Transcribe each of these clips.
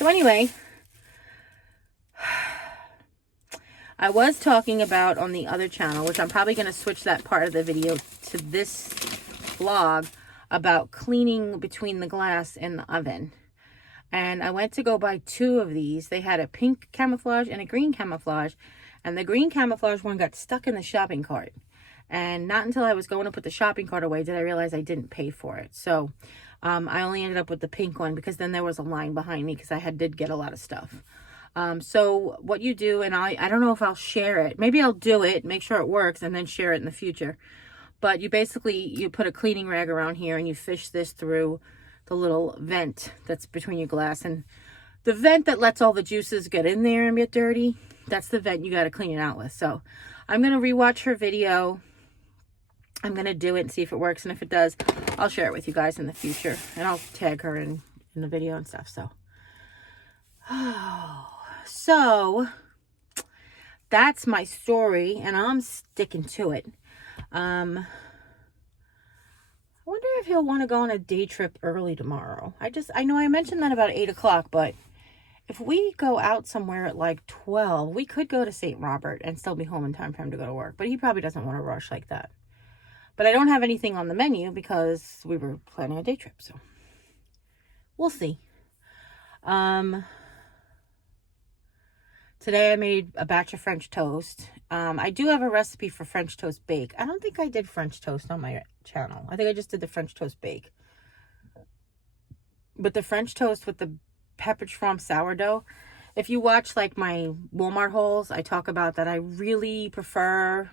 So anyway, I was talking about on the other channel, which I'm probably going to switch that part of the video to this vlog, about cleaning between the glass and the oven. And I went to go buy 2 of these. They had a pink camouflage and a green camouflage. And the green camouflage one got stuck in the shopping cart. And not until I was going to put the shopping cart away did I realize I didn't pay for it. So I only ended up with the pink one because then there was a line behind me because I did get a lot of stuff. So what you do, and I don't know if I'll share it. Maybe I'll do it, make sure it works, and then share it in the future. But you put a cleaning rag around here and you fish this through the little vent that's between your glass. And the vent that lets all the juices get in there and get dirty, that's the vent you got to clean it out with. So I'm going to rewatch her video. I'm going to do it and see if it works. And if it does, I'll share it with you guys in the future. And I'll tag her in the video and stuff. So that's my story, and I'm sticking to it. I wonder if he'll want to go on a day trip early tomorrow. I know I mentioned that about 8 o'clock, but if we go out somewhere at like 12, we could go to St. Robert and still be home in time for him to go to work. But he probably doesn't want to rush like that. But I don't have anything on the menu because we were planning a day trip, so we'll see. Today I made a batch of French toast. I do have a recipe for French toast bake. I don't think I did French toast on my channel. I think I just did the French toast bake. But the French toast with the Pepperidge Farm sourdough, if you watch like my Walmart hauls, I talk about that. I really prefer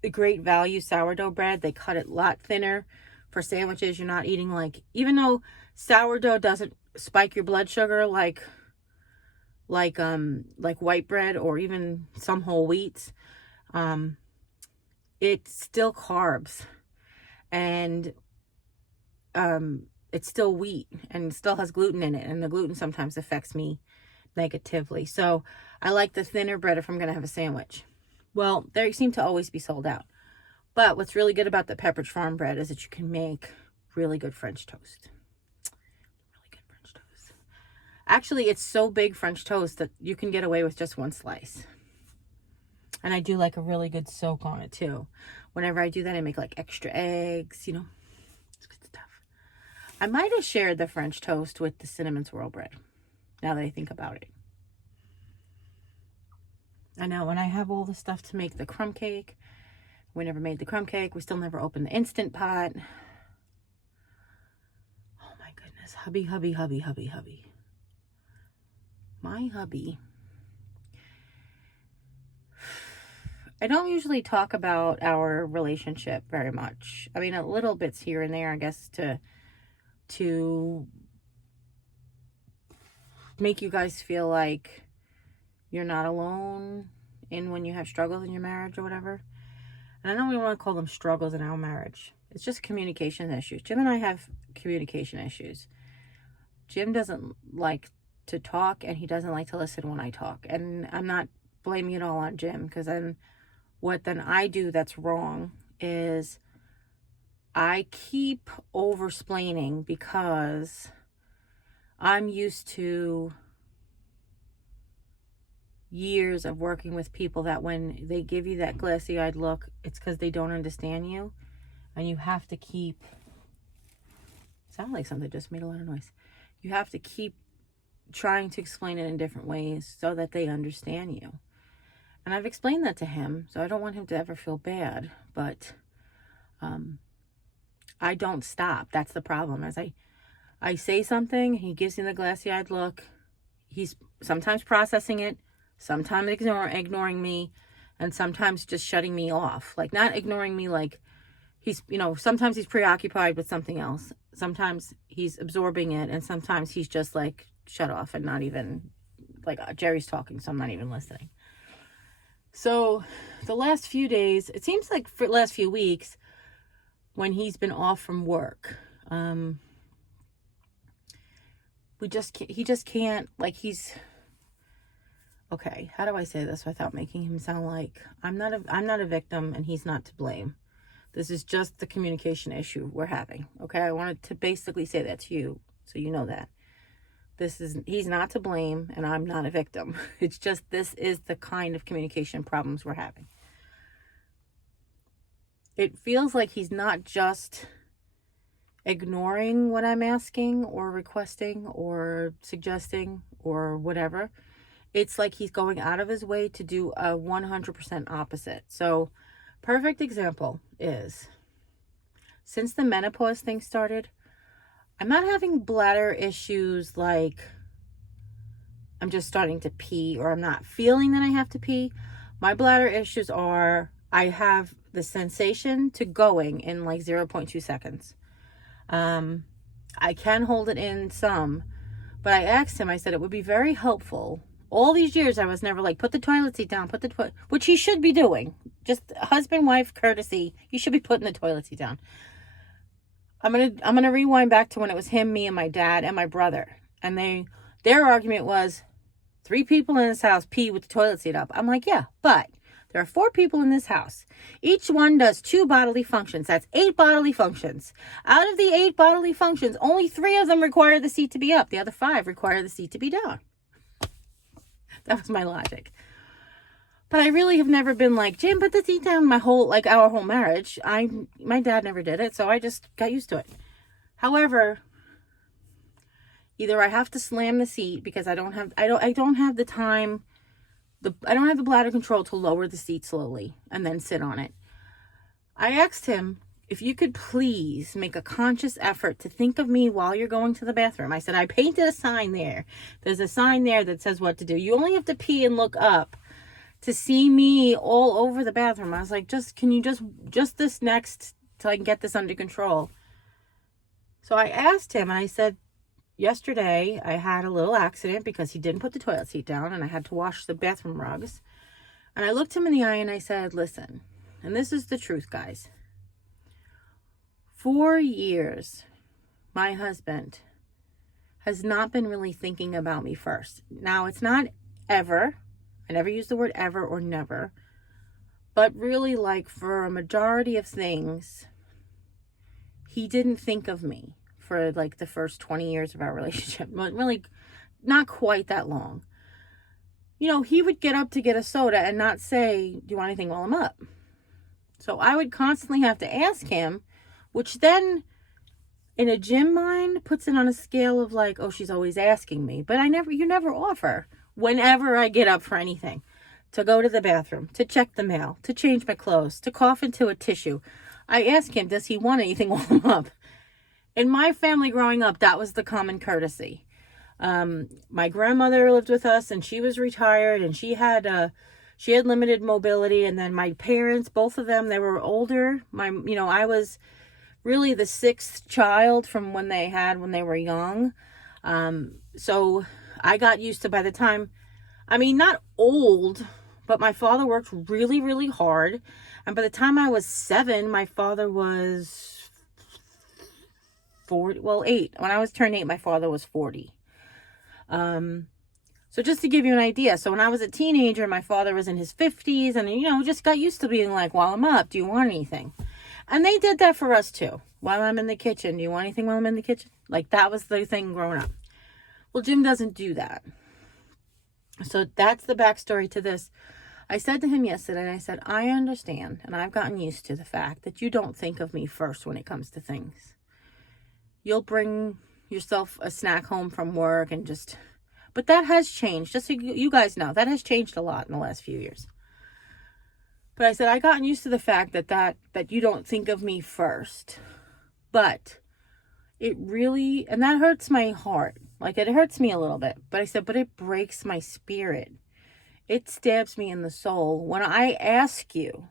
the Great Value sourdough bread. They cut it a lot thinner for sandwiches. You're not eating like, even though sourdough doesn't spike your blood sugar like white bread or even some whole wheats, it's still carbs, and it's still wheat and still has gluten in it, and the gluten sometimes affects me negatively. So I like the thinner bread if I'm going to have a sandwich. Well, they seem to always be sold out. But what's really good about the Pepperidge Farm bread is that you can make really good French toast. Really good French toast. Actually, it's so big French toast that you can get away with just 1 slice. And I do like a really good soak on it too. Whenever I do that, I make like extra eggs, you know. It's good stuff. I might have shared the French toast with the cinnamon swirl bread, now that I think about it. I know, when I have all the stuff to make the crumb cake. We never made the crumb cake. We still never opened the Instant Pot. Oh my goodness. Hubby. My hubby. I don't usually talk about our relationship very much. I mean, a little bits here and there, I guess, to make you guys feel like you're not alone in when you have struggles in your marriage or whatever. And I don't really want to call them struggles in our marriage. It's just communication issues. Jim and I have communication issues. Jim doesn't like to talk, and he doesn't like to listen when I talk. And I'm not blaming it all on Jim, because then what I do that's wrong is I keep over-splaining because I'm used to years of working with people that when they give you that glassy-eyed look, it's because they don't understand you, and you have to keep, sound like something just made a lot of noise, you have to keep trying to explain it in different ways so that they understand you. And I've explained that to him, so I don't want him to ever feel bad, but I don't stop. That's the problem. As I say something, he gives me the glassy-eyed look. He's sometimes processing it, sometimes ignoring me, and sometimes just shutting me off. Like, not ignoring me, like he's, sometimes he's preoccupied with something else. Sometimes he's absorbing it, and sometimes he's just like shut off and not even, like, Jerry's talking, so I'm not even listening. So the last few days, it seems like for the last few weeks, when he's been off from work, he just can't, like, okay, how do I say this without making him sound like I'm not a victim and he's not to blame. This is just the communication issue we're having. Okay, I wanted to basically say that to you So you know that. He's not to blame, and I'm not a victim. It's just, this is the kind of communication problems we're having. It feels like he's not just ignoring what I'm asking or requesting or suggesting or whatever. It's like he's going out of his way to do a 100% opposite. So, perfect example is, since the menopause thing started, I'm not having bladder issues like I'm just starting to pee or I'm not feeling that I have to pee. My bladder issues are, I have the sensation to going in like 0.2 seconds. I can hold it in some, but I asked him, I said, it would be very helpful. All these years I was never like, put the toilet seat down, which he should be doing. Just husband-wife courtesy. You should be putting the toilet seat down. I'm gonna rewind back to when it was him, me, and my dad and my brother. And their argument was 3 people in this house pee with the toilet seat up. I'm like, yeah, but there are 4 people in this house. Each one does 2 bodily functions. That's 8 bodily functions. Out of the 8 bodily functions, only 3 of them require the seat to be up. The other 5 require the seat to be down. That was my logic. But I really have never been like, Jim, put the seat down our whole marriage. My dad never did it, so I just got used to it. However, either I have to slam the seat because I don't have the time, I don't have the bladder control to lower the seat slowly and then sit on it. I asked him if you could please make a conscious effort to think of me while you're going to the bathroom. I said, I painted a sign there. There's a sign there that says what to do. You only have to pee and look up to see me all over the bathroom. I was like, can you just this next till I can get this under control. So I asked him, and I said, yesterday I had a little accident because he didn't put the toilet seat down and I had to wash the bathroom rugs. And I looked him in the eye and I said, listen, and this is the truth, guys. 4 years, my husband has not been really thinking about me first. Now, it's not ever. I never use the word ever or never. But really, like, for a majority of things, he didn't think of me for, like, the first 20 years of our relationship. Really, not quite that long. You know, he would get up to get a soda and not say, do you want anything while I'm up? So I would constantly have to ask him, which then, in a gym mind, puts it on a scale of like, oh, she's always asking me. But you never offer, whenever I get up for anything, to go to the bathroom, to check the mail, to change my clothes, to cough into a tissue. I ask him, does he want anything while I'm up? In my family growing up, that was the common courtesy. My grandmother lived with us and she was retired and she had limited mobility. And then my parents, both of them, they were older. I was really the 6th child from when they were young. So I got used to, by the time, not old, but my father worked really, really hard. And by the time I was 7, my father was 40, 8. When I was turned 8, my father was 40. So just to give you an idea, so when I was a teenager, my father was in his 50s and, just got used to being like, while I'm up, do you want anything? And they did that for us too. While I'm in the kitchen, do you want anything while I'm in the kitchen? Like, that was the thing growing up. Well, Jim doesn't do that. So that's the backstory to this. I said to him yesterday, I said, I understand, and I've gotten used to the fact that you don't think of me first when it comes to things. You'll bring yourself a snack home from work and but that has changed. Just so you guys know, that has changed a lot in the last few years. But I said, I gotten used to the fact that you don't think of me first. But it really, and that hurts my heart. Like, it hurts me a little bit. But I said, but it breaks my spirit. It stabs me in the soul when I ask you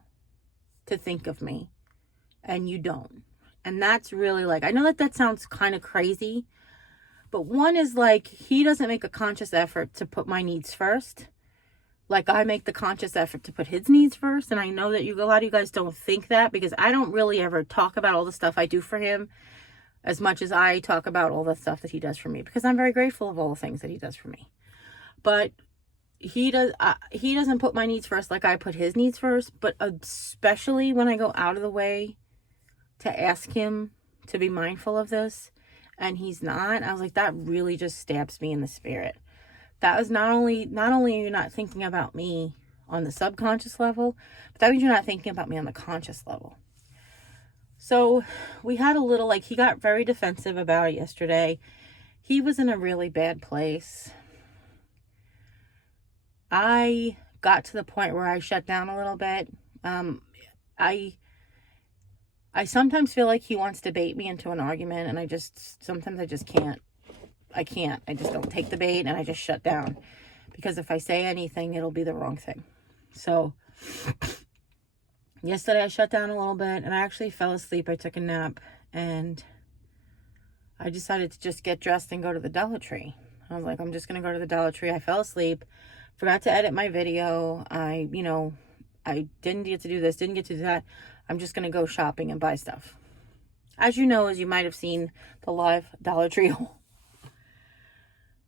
to think of me and you don't. And that's really like, I know that sounds kind of crazy. But one is like, he doesn't make a conscious effort to put my needs first. Like, I make the conscious effort to put his needs first. And I know that a lot of you guys don't think that, because I don't really ever talk about all the stuff I do for him as much as I talk about all the stuff that he does for me, because I'm very grateful of all the things that he does for me. But he doesn't put my needs first like I put his needs first. But especially when I go out of the way to ask him to be mindful of this and he's not, I was like, that really just stabs me in the spirit. That was not only are you not thinking about me on the subconscious level, but that means you're not thinking about me on the conscious level. So we had a little, like, he got very defensive about it yesterday. He was in a really bad place. I got to the point where I shut down a little bit. I sometimes feel like he wants to bait me into an argument, and sometimes I just can't. I just don't take the bait, and I just shut down. Because if I say anything, it'll be the wrong thing. So yesterday I shut down a little bit, and I actually fell asleep. I took a nap, and I decided to just get dressed and go to the Dollar Tree. I was like, I'm just going to go to the Dollar Tree. I fell asleep, forgot to edit my video. I didn't get to do this, didn't get to do that. I'm just going to go shopping and buy stuff. As you know, as you might have seen the live Dollar Tree haul.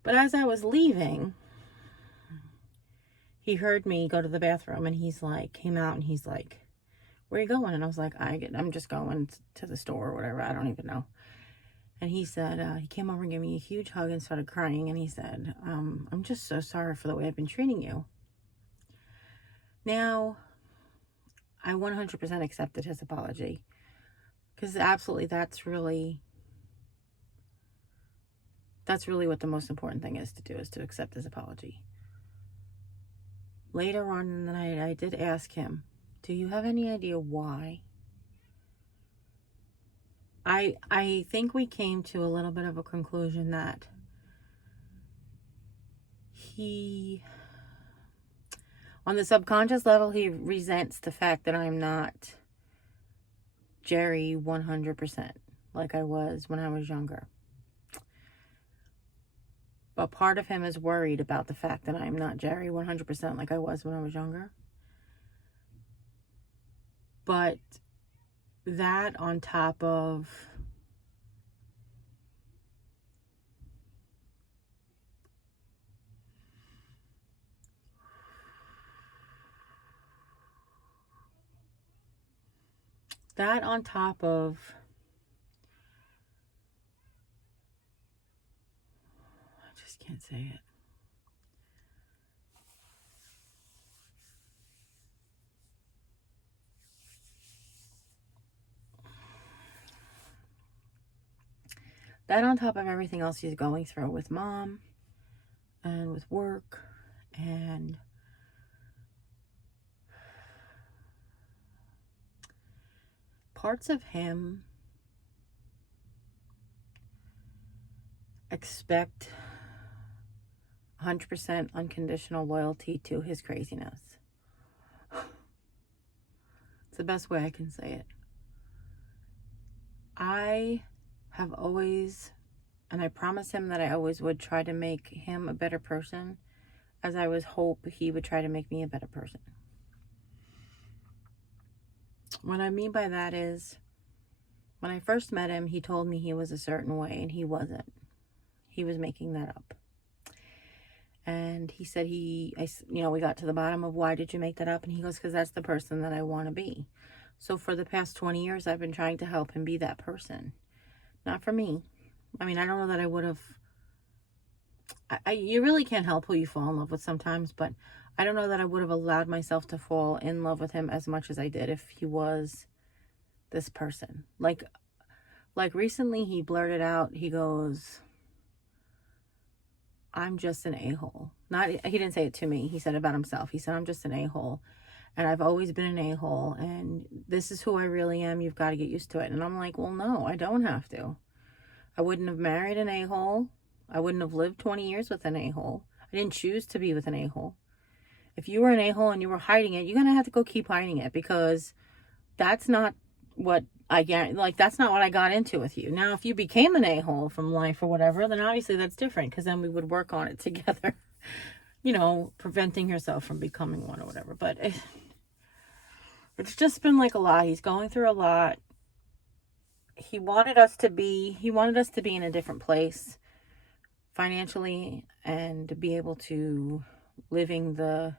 But as I was leaving, he heard me go to the bathroom, and came out, and he's like, where are you going? And I was like, I'm just going to the store or whatever. I don't even know. And he said, he came over and gave me a huge hug and started crying. And he said, I'm just so sorry for the way I've been treating you. Now, I 100% accepted his apology. Because absolutely, that's really what the most important thing is to do, is to accept his apology. Later on in the night, I did ask him, do you have any idea why? I think we came to a little bit of a conclusion that he, on the subconscious level, he resents the fact that I'm not Jeri 100% like I was when I was younger. But part of him is worried about the fact that I'm not Jeri 100% like I was when I was younger. But that on top of I just can't say it. That on top of everything else he's going through with mom and with work and parts of him expect 100% unconditional loyalty to his craziness. It's the best way I can say it. I have always, and I promised him that I always would try to make him a better person, as I would hope he would try to make me a better person. What I mean by that is, when I first met him, he told me he was a certain way, and he wasn't. He was making that up. And he said we got to the bottom of, why did you make that up? And he goes, because that's the person that I want to be. So for the past 20 years, I've been trying to help him be that person. Not for me. I mean, I don't know that I would have. You really can't help who you fall in love with sometimes, but I don't know that I would have allowed myself to fall in love with him as much as I did if he was this person. Like recently he blurted out, he goes, I'm just an a-hole. He didn't say it to me. He said about himself. He said, I'm just an a-hole. And I've always been an a-hole. And this is who I really am. You've got to get used to it. And I'm like, well, no, I don't have to. I wouldn't have married an a-hole. I wouldn't have lived 20 years with an a-hole. I didn't choose to be with an a-hole. If you were an a-hole and you were hiding it, you're going to have to go keep hiding it, because that's not what that's not what I got into with you. Now, if you became an a-hole from life or whatever, then obviously that's different, because then we would work on it together, preventing yourself from becoming one or whatever. But it's just been like a lot. He's going through a lot. He wanted us to be in a different place financially, and to be able to living the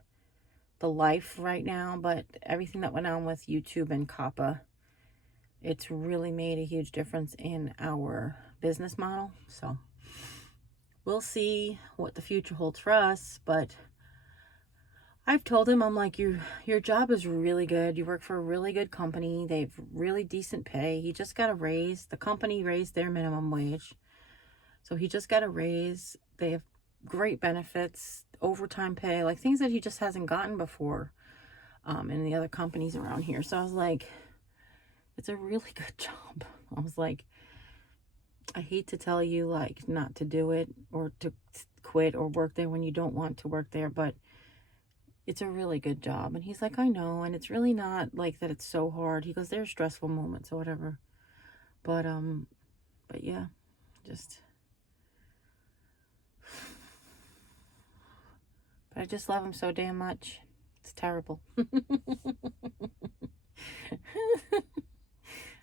life right now. But everything that went on with YouTube and Kappa, it's really made a huge difference in our business model. So we'll see what the future holds for us. But I've told him, I'm like, your job is really good. You work for a really good company. They have really decent pay. He just got a raise. The company raised their minimum wage. So he just got a raise. They have great benefits, overtime pay, like things that he just hasn't gotten before in the other companies around here. So I was like, it's a really good job. I was like, I hate to tell you like not to do it or to quit or work there when you don't want to work there, but it's a really good job. And he's like, I know, and it's really not like that it's so hard. He goes, there's stressful moments or whatever. But yeah, just, but I just love him so damn much. It's terrible.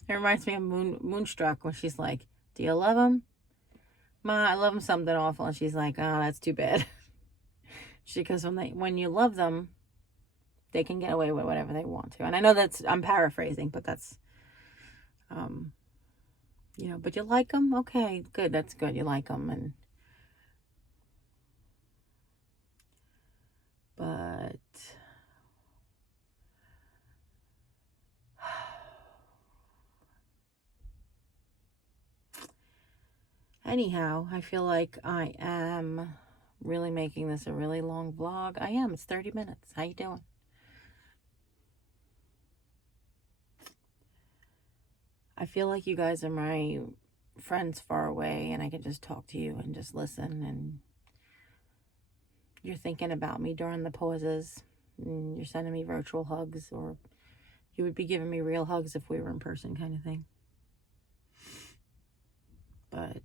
It reminds me of Moonstruck when she's like, do you love him? Ma, I love him something awful. And she's like, oh, that's too bad. She goes, when you love them, they can get away with whatever they want to. And I know I'm paraphrasing, but that's, but you like them? Okay, good. That's good. You like them. But anyhow, I feel like I am really making this a really long vlog. I am. It's 30 minutes. How you doing? I feel like you guys are my friends far away, and I can just talk to you and just listen, and you're thinking about me during the pauses, and you're sending me virtual hugs, or you would be giving me real hugs if we were in person, kind of thing. But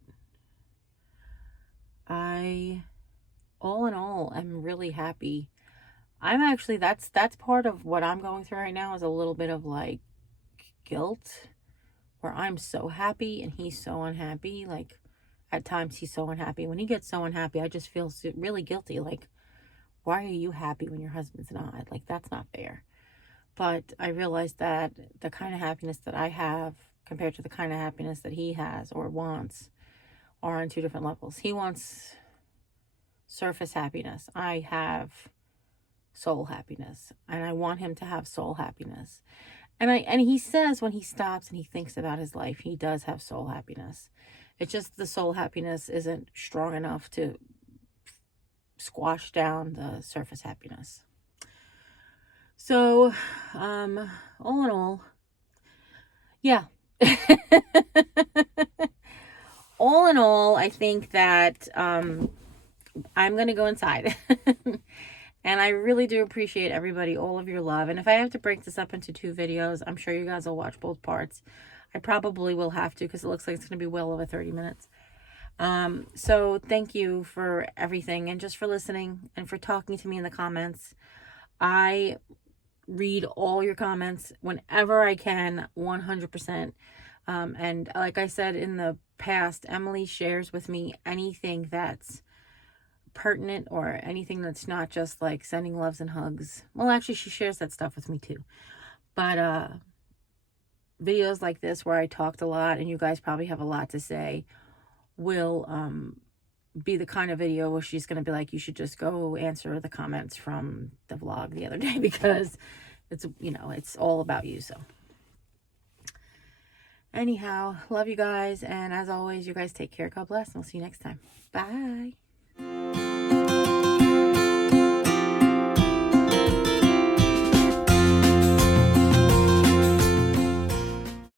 all in all, I'm really happy. I'm actually, that's part of what I'm going through right now, is a little bit of like guilt, where I'm so happy and he's so unhappy. Like at times he's so unhappy. When he gets so unhappy, I just feel really guilty. Like, why are you happy when your husband's not? Like, that's not fair. But I realized that the kind of happiness that I have compared to the kind of happiness that he has or wants are on two different levels. He wants surface happiness. I have soul happiness, and I want him to have soul happiness. And he says when he stops and he thinks about his life, he does have soul happiness. It's just the soul happiness isn't strong enough to squash down the surface happiness. So, all in all, yeah. All in all, I think that I'm going to go inside. And I really do appreciate everybody, all of your love. And if I have to break this up into 2 videos, I'm sure you guys will watch both parts. I probably will have to, because it looks like it's going to be well over 30 minutes. So thank you for everything, and just for listening and for talking to me in the comments. I read all your comments whenever I can, 100%. And like I said in the past, Emily shares with me anything that's pertinent or anything that's not just like sending loves and hugs. Well, actually, she shares that stuff with me too. But videos like this, where I talked a lot and you guys probably have a lot to say, will be the kind of video where she's going to be like, you should just go answer the comments from the vlog the other day, because it's, it's all about you. So anyhow, love you guys, and as always, you guys take care. God bless, and we'll see you next time. Bye.